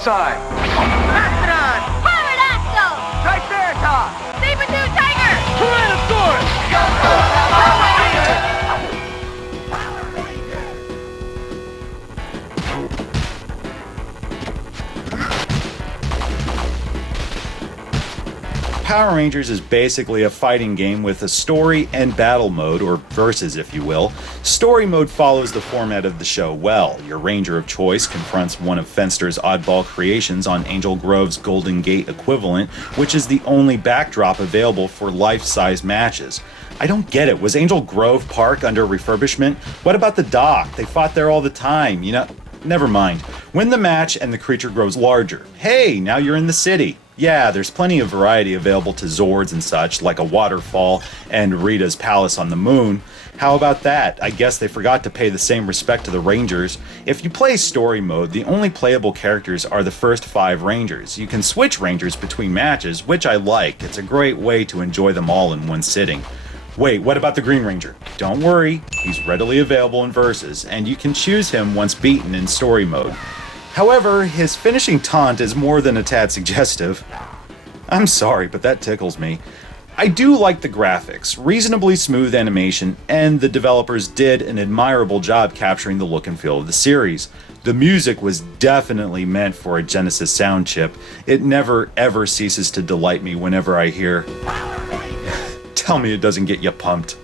outside. Mastodon! Pterodactyl! Triceratops! Saber-tooth tiger! Tyrannosaurus! Power Rangers is basically a fighting game with a story and battle mode, or versus if you will. Story mode follows the format of the show well. Your ranger of choice confronts one of Fenster's oddball creations on Angel Grove's Golden Gate equivalent, which is the only backdrop available for life-size matches. I don't get it. Was Angel Grove Park under refurbishment? What about the dock? They fought there all the time, you know? Never mind. Win the match and the creature grows larger. Hey, now you're in the city. Yeah, there's plenty of variety available to Zords and such, like a waterfall and Rita's Palace on the moon. How about that? I guess they forgot to pay the same respect to the Rangers. If you play story mode, the only playable characters are the first 5 Rangers. You can switch Rangers between matches, which I like. It's a great way to enjoy them all in one sitting. Wait, what about the Green Ranger? Don't worry, he's readily available in Versus, and you can choose him once beaten in story mode. However, his finishing taunt is more than a tad suggestive. I'm sorry, but that tickles me. I do like the graphics, reasonably smooth animation, and the developers did an admirable job capturing the look and feel of the series. The music was definitely meant for a Genesis sound chip. It never ever ceases to delight me whenever I hear... Tell me it doesn't get you pumped.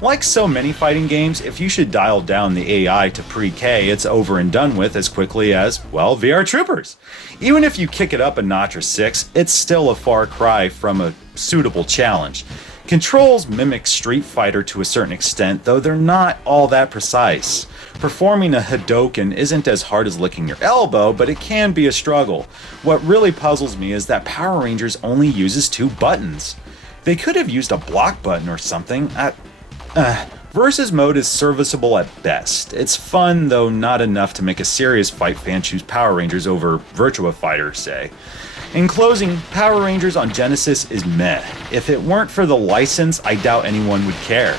Like so many fighting games, if you should dial down the AI to pre-K, it's over and done with as quickly as, well, VR Troopers. Even if you kick it up a notch or 6, it's still a far cry from a suitable challenge. Controls mimic Street Fighter to a certain extent, though they're not all that precise. Performing a Hadoken isn't as hard as licking your elbow, but it can be a struggle. What really puzzles me is that Power Rangers only uses 2 buttons. They could have used a block button or something. Versus mode is serviceable at best. It's fun, though not enough to make a serious fight fan choose Power Rangers over Virtua Fighter, say. In closing, Power Rangers on Genesis is meh. If it weren't for the license, I doubt anyone would care.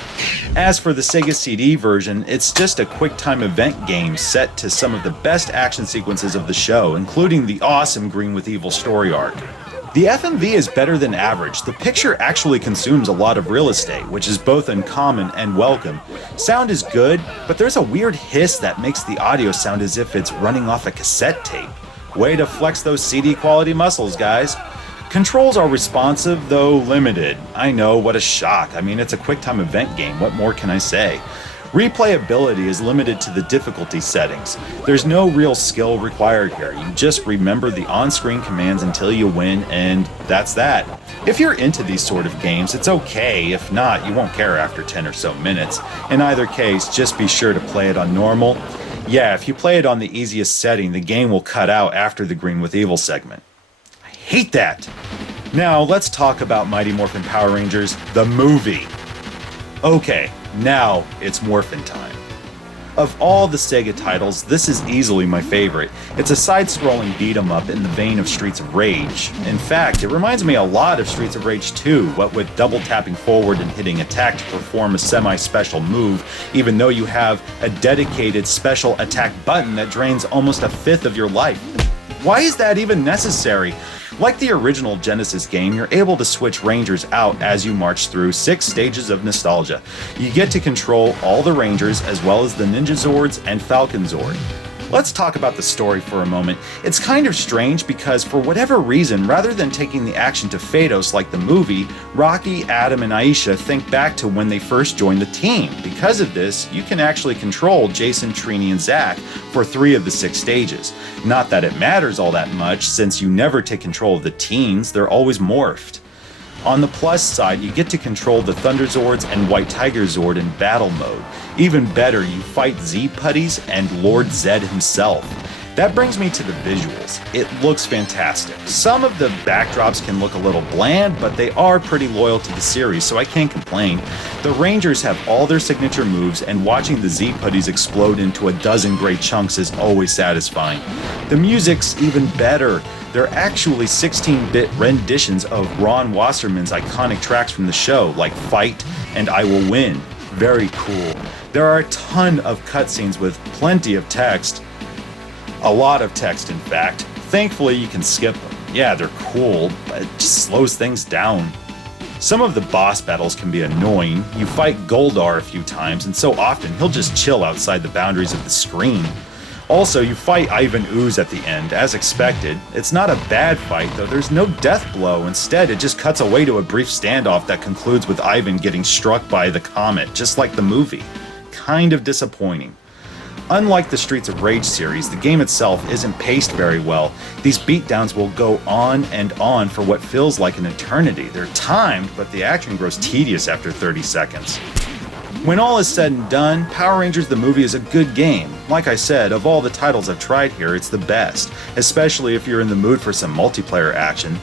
As for the Sega CD version, it's just a quick-time event game set to some of the best action sequences of the show, including the awesome Green with Evil story arc. The FMV is better than average. The picture actually consumes a lot of real estate, which is both uncommon and welcome. Sound is good, but there's a weird hiss that makes the audio sound as if it's running off a cassette tape. Way to flex those CD quality muscles, guys. Controls are responsive, though limited. I know, what a shock. I mean, it's a quick-time event game. What more can I say? Replayability is limited to the difficulty settings. There's no real skill required here. You just remember the on-screen commands until you win, and that's that. If you're into these sort of games, it's okay. If not, you won't care after 10 or so minutes. In either case, just be sure to play it on normal. Yeah, if you play it on the easiest setting, the game will cut out after the Green with Evil segment. I hate that! Now, let's talk about Mighty Morphin Power Rangers, the movie. Okay, now it's Morphin time. Of all the Sega titles, this is easily my favorite. It's a side-scrolling beat-em-up in the vein of Streets of Rage. In fact, it reminds me a lot of Streets of Rage 2, what with double tapping forward and hitting attack to perform a semi-special move, even though you have a dedicated special attack button that drains almost a fifth of your life. Why is that even necessary? Like the original Genesis game, you're able to switch Rangers out as you march through 6 stages of nostalgia. You get to control all the Rangers as well as the Ninja Zords and Falcon Zord. Let's talk about the story for a moment. It's kind of strange because for whatever reason, rather than taking the action to Phaedos like the movie, Rocky, Adam, and Aisha think back to when they first joined the team. Because of this, you can actually control Jason, Trini, and Zach for 3 of the 6 stages. Not that it matters all that much, since you never take control of the teens, they're always morphed. On the plus side, you get to control the Thunder Zords and White Tiger Zord in battle mode. Even better, you fight Z-Putties and Lord Zed himself. That brings me to the visuals. It looks fantastic. Some of the backdrops can look a little bland, but they are pretty loyal to the series, so I can't complain. The Rangers have all their signature moves, and watching the Z-Putties explode into a dozen great chunks is always satisfying. The music's even better. They're actually 16-bit renditions of Ron Wasserman's iconic tracks from the show, like Fight and I Will Win. Very cool. There are a ton of cutscenes with plenty of text. A lot of text, in fact. Thankfully, you can skip them. Yeah, they're cool, but it just slows things down. Some of the boss battles can be annoying. You fight Goldar a few times, and so often he'll just chill outside the boundaries of the screen. Also, you fight Ivan Ooze at the end, as expected. It's not a bad fight, though. There's no death blow. Instead, it just cuts away to a brief standoff that concludes with Ivan getting struck by the comet, just like the movie. Kind of disappointing. Unlike the Streets of Rage series, the game itself isn't paced very well. These beatdowns will go on and on for what feels like an eternity. They're timed, but the action grows tedious after 30 seconds. When all is said and done, Power Rangers the movie is a good game. Like I said, of all the titles I've tried here, it's the best, especially if you're in the mood for some multiplayer action.